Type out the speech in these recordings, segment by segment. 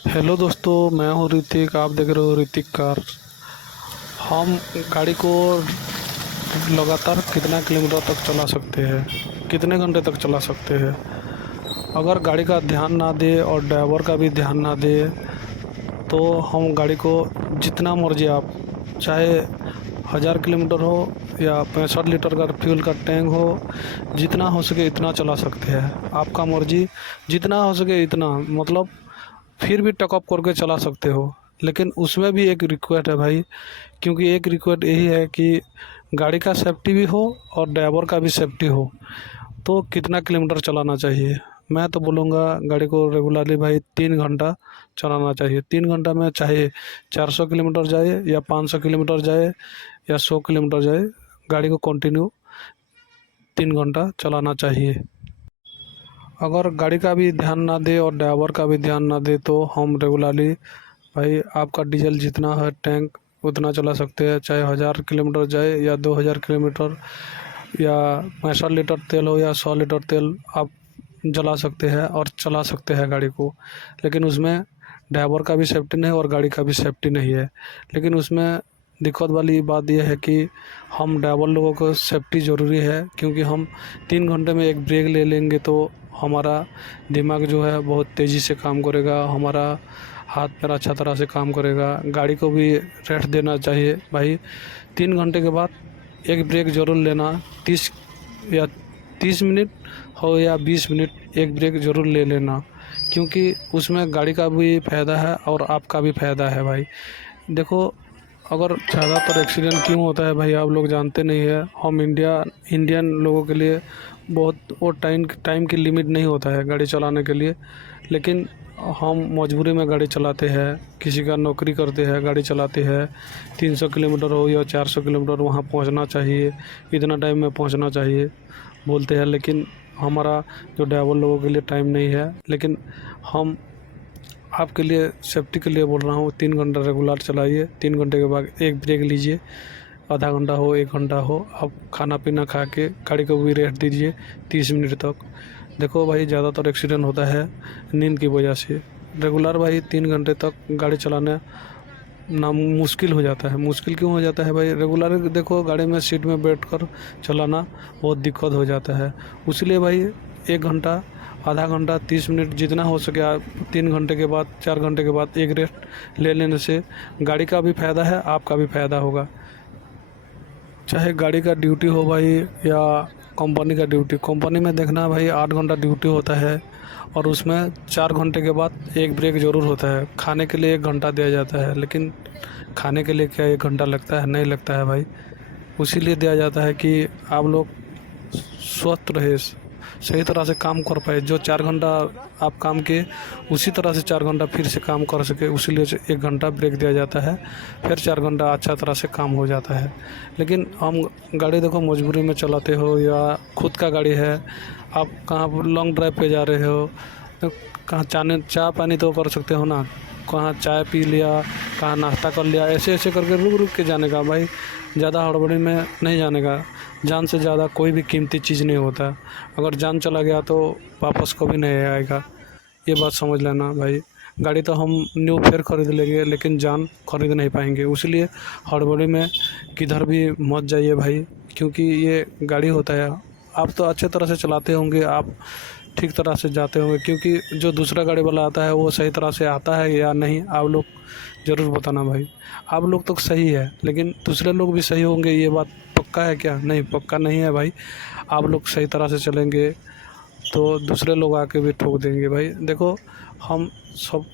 Hello दोस्तों, मैं हूँ ऋतिक। आप देख रहे हो ऋतिक कार। हम गाड़ी को लगातार कितना किलोमीटर तक चला सकते हैं, कितने घंटे तक चला सकते हैं। अगर गाड़ी का ध्यान ना दे और ड्राइवर का भी ध्यान ना दे तो हम गाड़ी को जितना मर्जी आप, चाहे 1000 किलोमीटर हो या 65 लीटर का फ्यूल का टैंक हो, जितना हो सके इतना चला सकते हैं। आपका मर्जी, जितना हो सके इतना, मतलब फिर भी टकअप करके चला सकते हो। लेकिन उसमें भी एक रिक्वेस्ट है भाई, क्योंकि एक रिक्वेस्ट यही है कि गाड़ी का सेफ्टी भी हो और ड्राइवर का भी सेफ्टी हो। तो कितना किलोमीटर चलाना चाहिए? मैं तो बोलूँगा गाड़ी को रेगुलरली भाई 3 घंटा चलाना चाहिए। 3 घंटा में चाहे 400 किलोमीटर जाए या 500 किलोमीटर जाए या 100 किलोमीटर जाए, गाड़ी को कंटिन्यू 3 घंटा चलाना चाहिए। अगर गाड़ी का भी ध्यान ना दे और ड्राइवर का भी ध्यान ना दे तो हम रेगुलरली भाई, आपका डीजल जितना है टैंक उतना चला सकते हैं, चाहे 1000 किलोमीटर जाए या 2000 किलोमीटर, या 65 लीटर तेल हो या 100 लीटर तेल आप जला सकते हैं और चला सकते हैं गाड़ी को। लेकिन उसमें ड्राइवर का भी सेफ्टी नहीं और गाड़ी का भी सेफ्टी नहीं है। लेकिन उसमें दिक्कत वाली बात यह है कि हम ड्राइवर लोगों को सेफ्टी ज़रूरी है, क्योंकि हम 3 घंटे में एक ब्रेक ले लेंगे तो हमारा दिमाग जो है बहुत तेज़ी से काम करेगा, हमारा हाथ पैर अच्छा तरह से काम करेगा। गाड़ी को भी रेस्ट देना चाहिए भाई। 3 घंटे के बाद एक ब्रेक ज़रूर लेना। 30 मिनट हो या 20 मिनट एक ब्रेक ज़रूर ले लेना, क्योंकि उसमें गाड़ी का भी फ़ायदा है और आपका भी फ़ायदा है भाई। देखो, अगर ज़्यादातर एक्सीडेंट क्यों होता है भाई, आप लोग जानते नहीं है। हम इंडियन लोगों के लिए बहुत वो टाइम की लिमिट नहीं होता है गाड़ी चलाने के लिए। लेकिन हम मजबूरी में गाड़ी चलाते हैं, किसी का नौकरी करते हैं, गाड़ी चलाते हैं। 300 किलोमीटर हो या 400 किलोमीटर वहाँ पहुँचना चाहिए, इतना टाइम में पहुँचना चाहिए बोलते हैं। लेकिन हमारा जो ड्राइवर लोगों के लिए टाइम नहीं है। लेकिन हम आपके लिए सेफ्टी के लिए बोल रहा हूँ, 3 घंटा रेगुलर चलाइए। 3 घंटे के बाद एक ब्रेक लीजिए, आधा घंटा हो 1 घंटा हो, आप खाना पीना खा के गाड़ी को भी रेस्ट दीजिए 30 मिनट तक। देखो भाई, ज़्यादातर एक्सीडेंट होता है नींद की वजह से। रेगुलर भाई 3 घंटे तक गाड़ी चलाना ना मुश्किल हो जाता है। मुश्किल क्यों हो जाता है भाई? रेगुलर देखो, गाड़ी में सीट में बैठ कर चलाना बहुत दिक्कत हो जाता है। इसलिए भाई 1 घंटा, आधा घंटा, 30 मिनट जितना हो सके आप 3 घंटे के बाद, 4 घंटे के बाद एक रेस्ट ले लेने से गाड़ी का भी फ़ायदा है, आपका भी फ़ायदा होगा। चाहे गाड़ी का ड्यूटी हो भाई या कंपनी का ड्यूटी। कंपनी में देखना भाई 8 घंटा ड्यूटी होता है और उसमें 4 घंटे के बाद एक ब्रेक ज़रूर होता है। खाने के लिए 1 घंटा दिया जाता है, लेकिन खाने के लिए क्या 1 घंटा लगता है? नहीं लगता है भाई। उसीलिए दिया जाता है कि आप लोग स्वस्थ रहे, सही तरह से काम कर पाए। जो 4 घंटा आप काम किए, उसी तरह से 4 घंटा फिर से काम कर सके, उसीलिए 1 घंटा ब्रेक दिया जाता है। फिर 4 घंटा अच्छा तरह से काम हो जाता है। लेकिन हम गाड़ी देखो मजबूरी में चलाते हो या खुद का गाड़ी है, आप कहाँ लॉन्ग ड्राइव पे जा रहे हो तो कहाँ चाय पानी तो कर सकते हो ना। कहाँ चाय पी लिया, कहाँ नाश्ता कर लिया, ऐसे ऐसे करके रुक रुक के जाने का भाई। ज़्यादा हड़बड़ी में नहीं जाने का। जान से ज़्यादा कोई भी कीमती चीज़ नहीं होता। अगर जान चला गया तो वापस कभी नहीं आएगा, ये बात समझ लेना भाई। गाड़ी तो हम न्यू फिर खरीद लेंगे, लेकिन जान खरीद नहीं पाएंगे। इसलिए हड़बड़ी में किधर भी मत जाइए भाई, क्योंकि ये गाड़ी होता है। आप तो अच्छे तरह से चलाते होंगे, आप ठीक तरह से जाते होंगे, क्योंकि जो दूसरा गाड़ी वाला आता है वो सही तरह से आता है या नहीं, आप लोग ज़रूर बताना भाई। आप लोग तो सही है, लेकिन दूसरे लोग भी सही होंगे, ये बात पक्का है क्या? नहीं, पक्का नहीं है भाई। आप लोग सही तरह से चलेंगे तो दूसरे लोग आके भी ठोक देंगे भाई। देखो, हम सब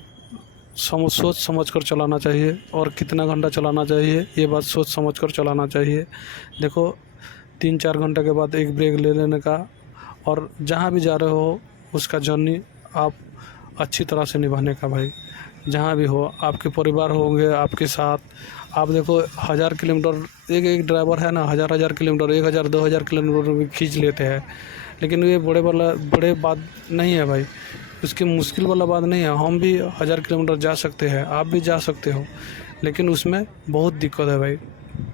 सोच समझ कर चलाना चाहिए, और कितना घंटा चलाना चाहिए ये बात सोच समझ कर चलाना चाहिए। देखो, 3-4 घंटे के बाद एक ब्रेक ले लेने का, और जहाँ भी जा रहे हो उसका जर्नी आप अच्छी तरह से निभाने का भाई। जहाँ भी हो, आपके परिवार होंगे आपके साथ। आप देखो 1000 किलोमीटर, एक एक ड्राइवर है ना, 1000 किलोमीटर, 1000 2000 किलोमीटर भी खींच लेते हैं। लेकिन ये बड़े बात नहीं है भाई, उसकी मुश्किल वाला बात नहीं है। हम भी 1000 किलोमीटर जा सकते हैं, आप भी जा सकते हो। लेकिन उसमें बहुत दिक्कत है भाई,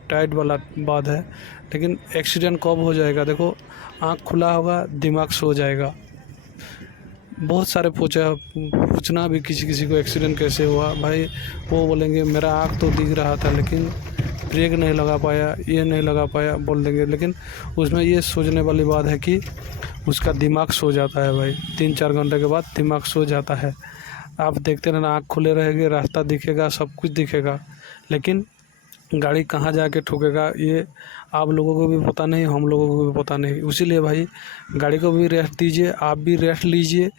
टाइट वाला बात है। लेकिन एक्सीडेंट कब हो जाएगा? देखो, आँख खुला होगा, दिमाग सो जाएगा। बहुत सारे पूछना भी किसी किसी को एक्सीडेंट कैसे हुआ भाई, वो बोलेंगे मेरा आँख तो दिख रहा था लेकिन ब्रेक नहीं लगा पाया, ये नहीं लगा पाया बोल देंगे। लेकिन उसमें ये सोचने वाली बात है कि उसका दिमाग सो जाता है भाई, 3-4 घंटे के बाद दिमाग सो जाता है। आप देखते रहना, आँख खुले रहेंगे, रास्ता दिखेगा, सब कुछ दिखेगा, लेकिन गाड़ी कहाँ जाके ठोकेगा ये आप लोगों को भी पता नहीं, हम लोगों को भी पता नहीं। इसीलिए भाई गाड़ी को भी रेस्ट दीजिए, आप भी रेस्ट लीजिए,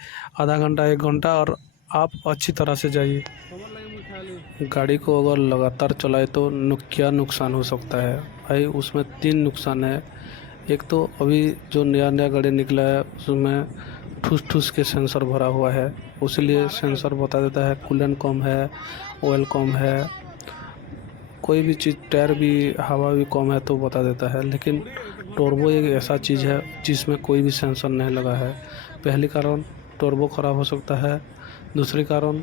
आधा घंटा 1 घंटा, और आप अच्छी तरह से जाइए। गाड़ी को अगर लगातार चलाए तो क्या नुकसान हो सकता है भाई, उसमें 3 नुकसान है। एक तो अभी जो नया नया गाड़ी निकला है उसमें ठूस ठूस के सेंसर भरा हुआ है, उसीलिए सेंसर बता देता है कूलेंट कम है, ऑयल कम है, कोई भी चीज़, टायर भी, हवा भी कम है तो बता देता है। लेकिन टर्बो एक ऐसा चीज़ है जिसमें कोई भी सेंसर नहीं लगा है। पहली कारण टर्बो ख़राब हो सकता है, दूसरी कारण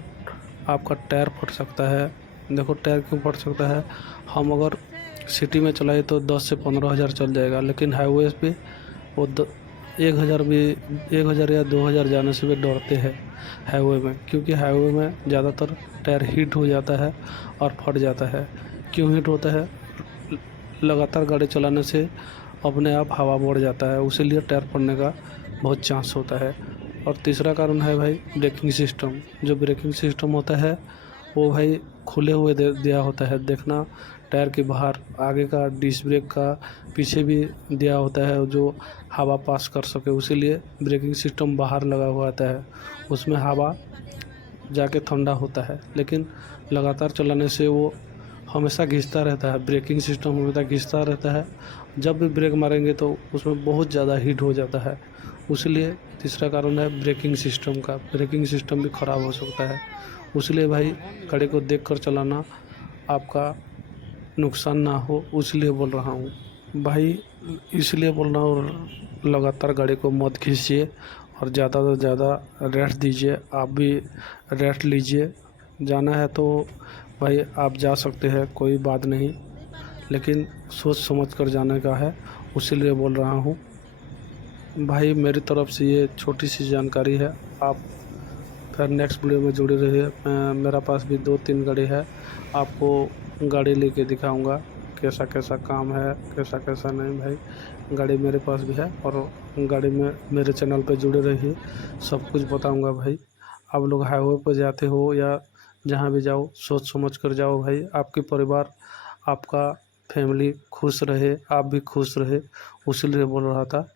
आपका टायर फट सकता है। देखो टायर क्यों फट सकता है, हम अगर सिटी में चलाए तो 10 से 15 हज़ार चल जाएगा, लेकिन हाईवे पे वो 1 हज़ार भी, 1 हज़ार या 2 हज़ार जाने से भी डरते हैं हाईवे में, क्योंकि हाईवे में ज़्यादातर टायर हीट हो जाता है और फट जाता है। क्यों हीट होता है, लगातार गाड़ी चलाने से अपने आप हवा बढ़ जाता है, उसीलिए टायर फटने का बहुत चांस होता है। और तीसरा कारण है भाई ब्रेकिंग सिस्टम। जो ब्रेकिंग सिस्टम होता है वो भाई खुले हुए दिया होता है, देखना टायर के बाहर, आगे का डिस्क ब्रेक का पीछे भी दिया होता है जो हवा पास कर सके, उसीलिए ब्रेकिंग सिस्टम बाहर लगा हुआ आता है, उसमें हवा जाके ठंडा होता है। लेकिन लगातार चलाने से वो हमेशा घिसता रहता है, ब्रेकिंग सिस्टम हमेशा घिसता रहता है, जब भी ब्रेक मारेंगे तो उसमें बहुत ज़्यादा हीट हो जाता है। इसलिए तीसरा कारण है ब्रेकिंग सिस्टम का, ब्रेकिंग सिस्टम भी ख़राब हो सकता है। इसलिए भाई गाड़ी को देख कर चलाना, आपका नुकसान ना हो, इसलिए बोल रहा हूँ भाई, इसलिए बोल रहा हूँ लगातार गाड़ी को मत खींचिए और ज़्यादा से ज़्यादा रेस्ट दीजिए। आप भी रेस्ट लीजिए, जाना है तो भाई आप जा सकते हैं, कोई बात नहीं, लेकिन सोच समझ कर जाने का है, इसीलिए बोल रहा हूँ भाई। मेरी तरफ से ये छोटी सी जानकारी है, आप फिर नेक्स्ट वीडियो में जुड़े रहिए। मेरा पास भी 2-3 गाड़ी है, आपको गाड़ी लेके दिखाऊंगा कैसा कैसा काम है, कैसा कैसा नहीं। भाई गाड़ी मेरे पास भी है, और गाड़ी में मेरे चैनल पे जुड़े रहिए, सब कुछ बताऊंगा भाई। आप लोग हाईवे पर जाते हो या जहाँ भी जाओ, सोच समझ कर जाओ भाई, आपके परिवार, आपका फैमिली खुश रहे, आप भी खुश रहे, इसलिए बोल रहा था।